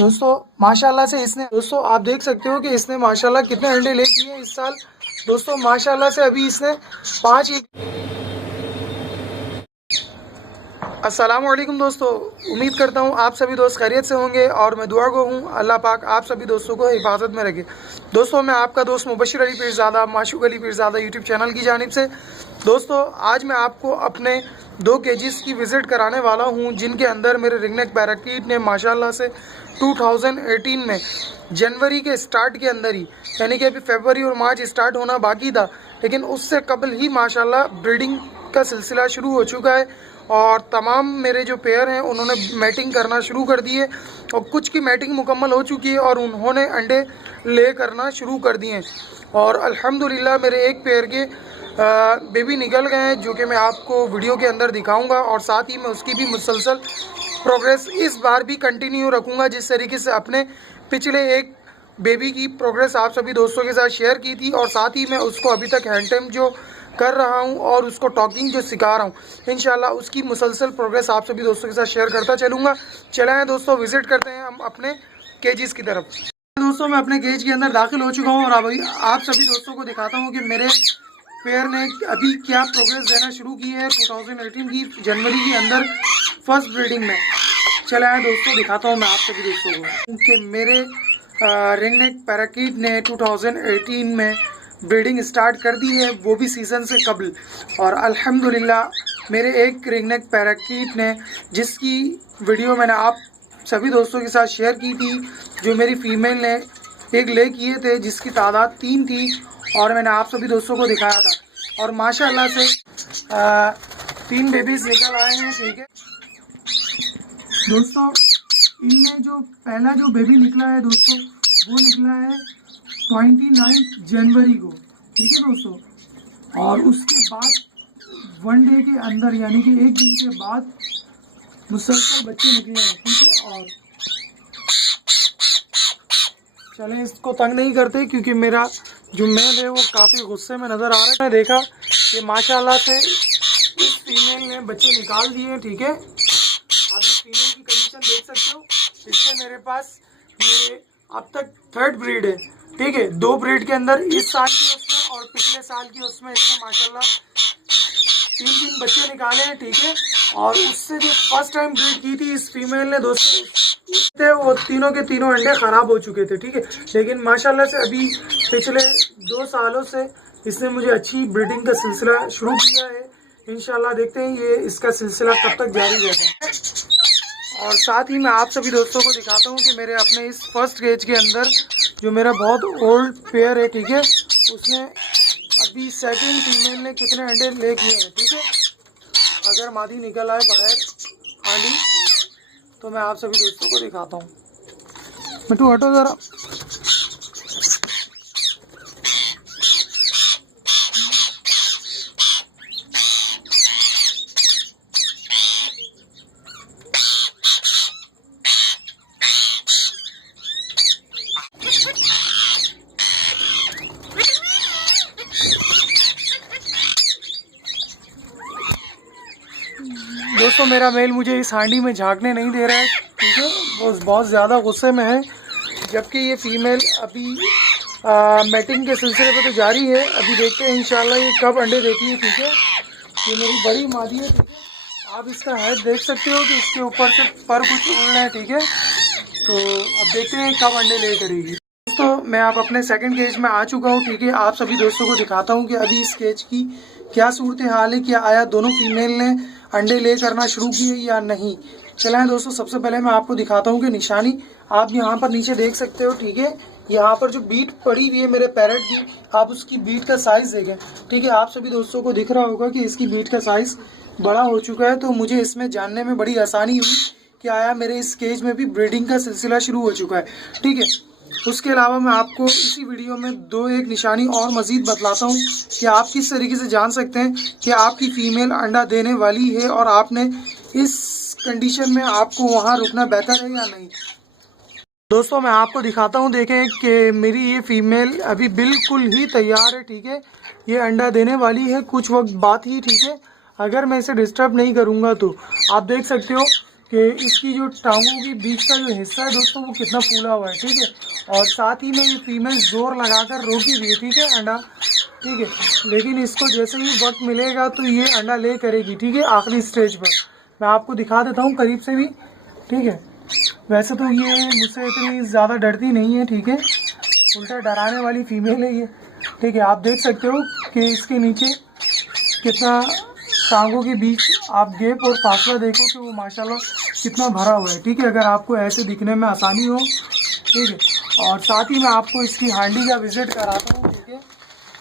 दोस्तों माशाल्लाह से इसने दोस्तों आप देख सकते हो कि इसने माशाल्लाह कितने अंडे ले किए इस साल। दोस्तों माशाल्लाह से अभी इसने 5 ही। अस्सलाम वालेकुम दोस्तों, उम्मीद करता हूँ आप सभी दोस्त खैरियत से होंगे और मैं दुआ गो हूँ अल्लाह पाक आप सभी दोस्तों को हिफाजत में रखे। दोस्तों मैं आपका दोस्त मुबशिर अली पीरज़ादा माशूक अली पीरज़ादा यूट्यूब चैनल की जानिब से दोस्तों आज मैं आपको अपने 2 केजीज़ की विज़िट कराने वाला हूँ, जिनके अंदर मेरे रिंगनेक पैराकीट ने माशाल्लाह से 2018 में जनवरी के स्टार्ट के अंदर ही, यानी कि अभी फरवरी और मार्च स्टार्ट होना बाकी था, लेकिन उससे कबल ही माशाल्लाह ब्रीडिंग का सिलसिला शुरू हो चुका है और तमाम मेरे जो पेयर हैं उन्होंने मैटिंग करना शुरू कर दी है और कुछ की मैटिंग मुकम्मल हो चुकी है और उन्होंने अंडे ले करना शुरू कर दिए हैं और अल्हम्दुलिल्लाह मेरे एक पेयर के बेबी निकल गए हैं, जो कि मैं आपको वीडियो के अंदर दिखाऊंगा और साथ ही मैं उसकी भी मुसलसल प्रोग्रेस इस बार भी कंटिन्यू रखूँगा, जिस तरीके से अपने पिछले एक बेबी की प्रोग्रेस आप सभी दोस्तों के साथ शेयर की थी और साथ ही मैं उसको अभी तक हैंड टाइम जो कर रहा हूं और उसको टॉकिंग जो सिखा रहा हूं, इंशाल्लाह उसकी मुसलसल प्रोग्रेस आप सभी दोस्तों के साथ शेयर करता चलूँगा। चले हैं दोस्तों, विजिट करते हैं हम अपने केजीज़ की तरफ। दोस्तों मैं अपने केज के अंदर दाखिल हो चुका हूँ और अभी आप सभी दोस्तों को दिखाता हूँ कि मेरे पेयर ने अभी क्या प्रोग्रेस देना शुरू की है 2018 की जनवरी के अंदर फर्स्ट ब्रीडिंग में। चले हैं दोस्तों, दिखाता हूँ मैं आप सभी दोस्तों को कि मेरे रिंगनेक पैराकीट ने 2018 में ब्रीडिंग स्टार्ट कर दी है, वो भी सीज़न से कबल। और अल्हम्दुलिल्लाह मेरे एक रिंगनेक पैराकीट ने, जिसकी वीडियो मैंने आप सभी दोस्तों के साथ शेयर की थी, जो मेरी फीमेल ने एक ले किए थे जिसकी तादाद 3 थी और मैंने आप सभी दोस्तों को दिखाया था और माशाल्लाह से 3 बेबीज निकल आए हैं। ठीक है दोस्तों, इनमें जो पहला जो बेबी निकला है दोस्तों वो निकला है 29 जनवरी को। ठीक है दोस्तों, और उसके बाद 1 डे के अंदर यानी कि 1 दिन के बाद मुसलसल बच्चे निकले हैं। ठीक है, और चलें इसको तंग नहीं करते क्योंकि मेरा जो मेल है वो काफ़ी गुस्से में नज़र आ रहा है। मैंने देखा कि माशाल्लाह से इस फीमेल ने बच्चे निकाल दिए। ठीक है, आप इस फीमेल की कंडीशन देख सकते हो। इससे मेरे पास ये अब तक 3rd ब्रीड है। ठीक है, 2 ब्रीड के अंदर इस साल की उसमें और पिछले साल की उसमें इसने माशाल्लाह 3 बच्चे निकाले हैं। ठीक है, और उससे जो फर्स्ट टाइम ब्रीड की थी इस फीमेल ने दोस्तों, वो तीनों के तीनों अंडे ख़राब हो चुके थे। ठीक है, लेकिन माशाल्लाह से अभी पिछले 2 सालों से इसने मुझे अच्छी ब्रीडिंग का सिलसिला शुरू किया है। इंशाल्लाह देखते हैं ये इसका सिलसिला कब तक जारी रहता है। और साथ ही मैं आप सभी दोस्तों को दिखाता हूँ कि मेरे अपने इस फर्स्ट केज के अंदर जो मेरा बहुत ओल्ड पेयर है, ठीक है, उसने अभी सेकंड फीमेल ने कितने अंडे ले किए हैं। ठीक है, अगर मादी निकल आए बाहर हांडी तो मैं आप सभी दोस्तों को दिखाता हूँ। मिट्टू हटो ज़रा। दोस्तों मेरा मेल मुझे इस हांडी में झांकने नहीं दे रहा है। ठीक है, वो बहुत ज़्यादा गुस्से में है, जबकि ये फीमेल अभी मैटिंग के सिलसिले पे तो जारी है। अभी देखते हैं इंशाल्लाह ये कब अंडे देती है। ठीक है, ये मेरी बड़ी मादी है। ठीक है, आप इसका हेड देख सकते हो कि इसके ऊपर से पर कुछ उड़ रहा है। ठीक है, तो अब देखते हैं कब अंडे ले करेगी। दोस्तों मैं आप अपने सेकंड केज में आ चुका हूँ। ठीक है, आप सभी दोस्तों को दिखाता हूँ कि अभी इस केज की क्या सूरत हाल है, क्या आया दोनों फीमेल ने अंडे ले करना शुरू किए या नहीं। चलें दोस्तों, सबसे पहले मैं आपको दिखाता हूँ कि निशानी आप यहाँ पर नीचे देख सकते हो। ठीक है, यहाँ पर जो बीट पड़ी हुई है मेरे पैरेट की, आप उसकी बीट का साइज़ देखें। ठीक है, आप सभी दोस्तों को दिख रहा होगा कि इसकी बीट का साइज़ बड़ा हो चुका है, तो मुझे इसमें जानने में बड़ी आसानी हुई कि आया मेरे इस केज में भी ब्रीडिंग का सिलसिला शुरू हो चुका है। ठीक है, उसके अलावा मैं आपको इसी वीडियो में 2-1 निशानी और मज़ीद बतलाता हूँ कि आप किस तरीके से जान सकते हैं कि आपकी फ़ीमेल अंडा देने वाली है और आपने इस कंडीशन में आपको वहाँ रुकना बेहतर है या नहीं। दोस्तों मैं आपको दिखाता हूँ, देखें कि मेरी ये फ़ीमेल अभी बिल्कुल ही तैयार है। ठीक है, ये अंडा देने वाली है कुछ वक्त बाद ही। ठीक है, अगर मैं इसे डिस्टर्ब नहीं करूँगा तो आप देख सकते हो कि इसकी जो टांगों के बीच का जो हिस्सा है दोस्तों वो कितना फूला हुआ है, ठीक है। और साथ ही में ये फीमेल जोर लगाकर रोकी भी है, ठीक है, अंडा, ठीक है। लेकिन इसको जैसे ही वक्त मिलेगा तो ये अंडा ले करेगी, ठीक है, आखिरी स्टेज पर। मैं आपको दिखा देता हूँ करीब से भी, ठीक है। वैसे तो ये मुझसे इतनी ज़्यादा डरती नहीं है, ठीक है, उल्टा डराने वाली फीमेल है ये, ठीक है। आप देख सकते हो कि इसके नीचे कितना टांगों के बीच आप गैप और फासला देखो कि वो माशाल्लाह कितना भरा हुआ है, ठीक है। अगर आपको ऐसे दिखने में आसानी हो, ठीक है। और साथ ही मैं आपको इसकी हांडी का विज़िट कराता हूँ, ठीक है,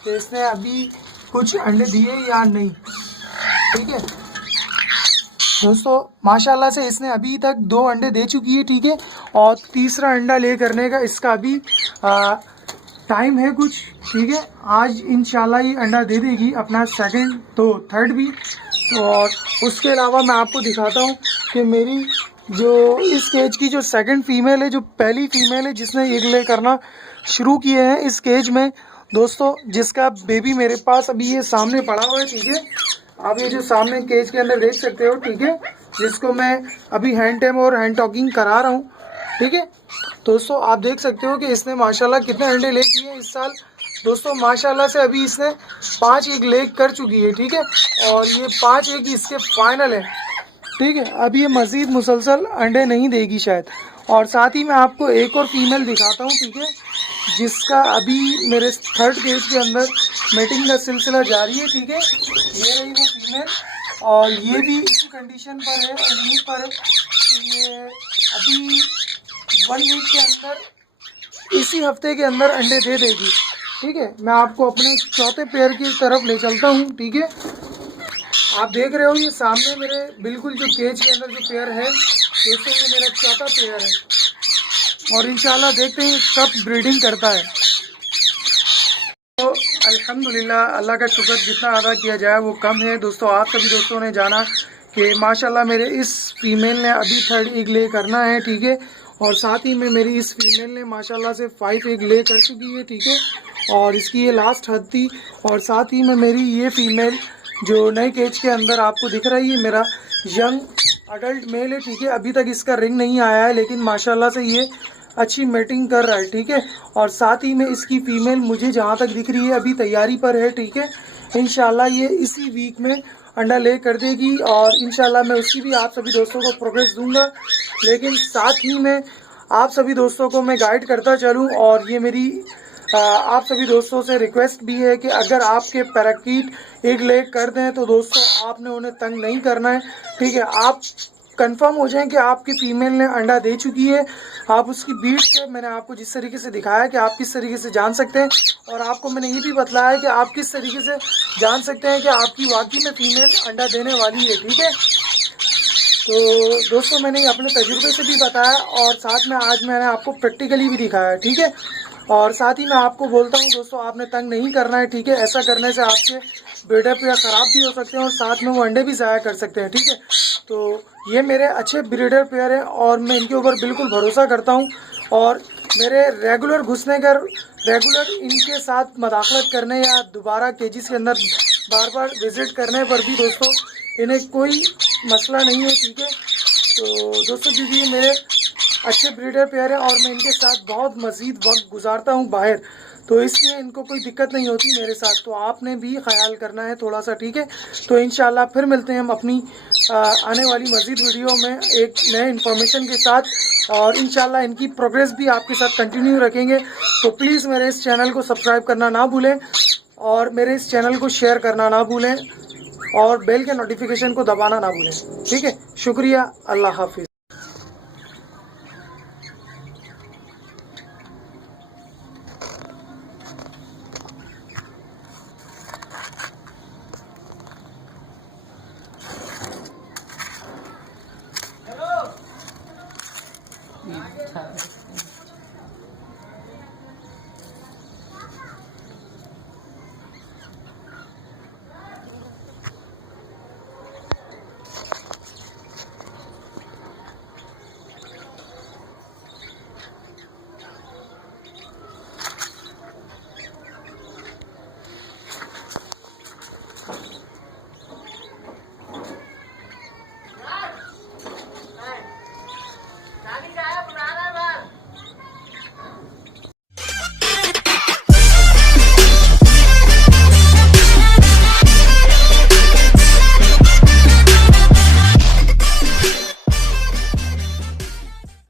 कि इसने अभी कुछ अंडे दिए या नहीं, ठीक है। दोस्तों माशाल्लाह से इसने अभी तक 2 अंडे दे चुकी है, ठीक है। और तीसरा अंडा ले करने का इसका अभी टाइम है कुछ, ठीक है। आज इंशाल्लाह ये अंडा दे देगी अपना सेकंड तो थर्ड भी। और उसके अलावा मैं आपको दिखाता हूँ कि मेरी जो इस केज की जो सेकंड फीमेल है, जो पहली फीमेल है जिसने एग ले करना शुरू किए हैं इस केज में दोस्तों, जिसका बेबी मेरे पास अभी ये सामने पड़ा हुआ है, ठीक है। आप ये जो सामने केज के अंदर देख सकते हो, ठीक है, जिसको मैं अभी हैंड टैम और हैंड टॉकिंग करा रहा हूँ, ठीक है। दोस्तों आप देख सकते हो कि इसने माशाल्लाह कितने अंडे ले किए हैं इस साल दोस्तों। माशाल्लाह से अभी इसने 5 एग ले कर चुकी है, ठीक है। और ये 5 एग इसके फाइनल है, ठीक है। अब ये मज़ीद मुसलसल अंडे नहीं देगी शायद। और साथ ही मैं आपको एक और फीमेल दिखाता हूँ, ठीक है, जिसका अभी मेरे थर्ड केज के अंदर मीटिंग का सिलसिला जारी है, ठीक है। ये रही वो फीमेल और ये भी इसी कंडीशन पर है, उम्मीद पर है कि ये अभी 1 वीक के अंदर, इसी हफ्ते के अंदर अंडे दे देगी, ठीक है। मैं आपको अपने चौथे पेयर की तरफ ले चलता हूँ, ठीक है। आप देख रहे हो ये सामने मेरे बिल्कुल जो केज के अंदर जो पेयर है दोस्तों, ये मेरा चौथा पेयर है और इंशाल्लाह देखते हैं कब ब्रीडिंग करता है। तो अल्हम्दुलिल्लाह, अल्लाह का शुक्र जितना अदा किया जाए वो कम है दोस्तों। आप सभी दोस्तों ने जाना कि माशाल्लाह मेरे इस फीमेल ने अभी 3rd एग ले करना है, ठीक है। और साथ ही में मेरी इस फीमेल ने माशाल्लाह से 5 एग ले कर चुकी है, ठीक है। और इसकी ये लास्ट हद थी। और साथ ही में मेरी ये फीमेल जो नए केज के अंदर आपको दिख रही है, मेरा यंग अडल्ट मेल है, ठीक है। अभी तक इसका रिंग नहीं आया है, लेकिन माशाल्लाह से ये अच्छी मेटिंग कर रहा है, ठीक है। और साथ ही में इसकी फीमेल मुझे जहाँ तक दिख रही है अभी तैयारी पर है, ठीक है। इंशाल्लाह ये इसी वीक में अंडा ले कर देगी और इंशाल्लाह मैं उसकी भी आप सभी दोस्तों को प्रोग्रेस दूंगा। लेकिन साथ ही में आप सभी दोस्तों को मैं गाइड करता चलूँ। और ये मेरी आप सभी दोस्तों से रिक्वेस्ट भी है कि अगर आपके पैराकीट एग ले कर दें तो दोस्तों आपने उन्हें तंग नहीं करना है, ठीक है। आप कंफर्म हो जाएं कि आपकी फीमेल ने अंडा दे चुकी है। आप उसकी बीट से, मैंने आपको जिस तरीके से दिखाया कि आप किस तरीके से जान सकते हैं, और आपको मैंने ये भी बतलाया कि आप किस तरीके से जान सकते हैं कि आपकी वाकई में फीमेल अंडा देने वाली है, ठीक है। तो दोस्तों मैंने अपने तजुर्बे से भी बताया और साथ में आज मैंने आपको प्रैक्टिकली भी दिखाया, ठीक है। और साथ ही मैं आपको बोलता हूँ दोस्तों, आपने तंग नहीं करना है, ठीक है। ऐसा करने से आपके ब्रीडर पेयर ख़राब भी हो सकते हैं और साथ में वो अंडे भी ज़ाया कर सकते हैं, ठीक है। तो ये मेरे अच्छे ब्रीडर पेयर हैं और मैं इनके ऊपर बिल्कुल भरोसा करता हूँ। और मेरे रेगुलर घुसने कर, रेगुलर इनके साथ मदाखलत करने या दोबारा केजीज के अंदर बार बार विज़िट करने पर भी दोस्तों इन्हें कोई मसला नहीं है, ठीक है। तो दोस्तों क्योंकि ये मेरे अच्छे ब्रीडर पेयर हैं और मैं इनके साथ बहुत मज़ीद वक्त गुजारता हूँ बाहर, तो इसलिए इनको कोई दिक्कत नहीं होती मेरे साथ। तो आपने भी ख्याल करना है थोड़ा सा, ठीक है। तो इंशाल्लाह फिर मिलते हैं हम अपनी आने वाली मज़ीद वीडियो में एक नए इन्फॉर्मेशन के साथ, और इंशाल्लाह इनकी प्रोग्रेस भी आपके साथ कंटिन्यू रखेंगे। तो प्लीज़ मेरे इस चैनल को सब्सक्राइब करना ना भूलें और मेरे इस चैनल को शेयर करना ना भूलें और बेल के नोटिफिकेशन को दबाना ना भूलें, ठीक है। शुक्रिया, अल्लाह हाफिज़।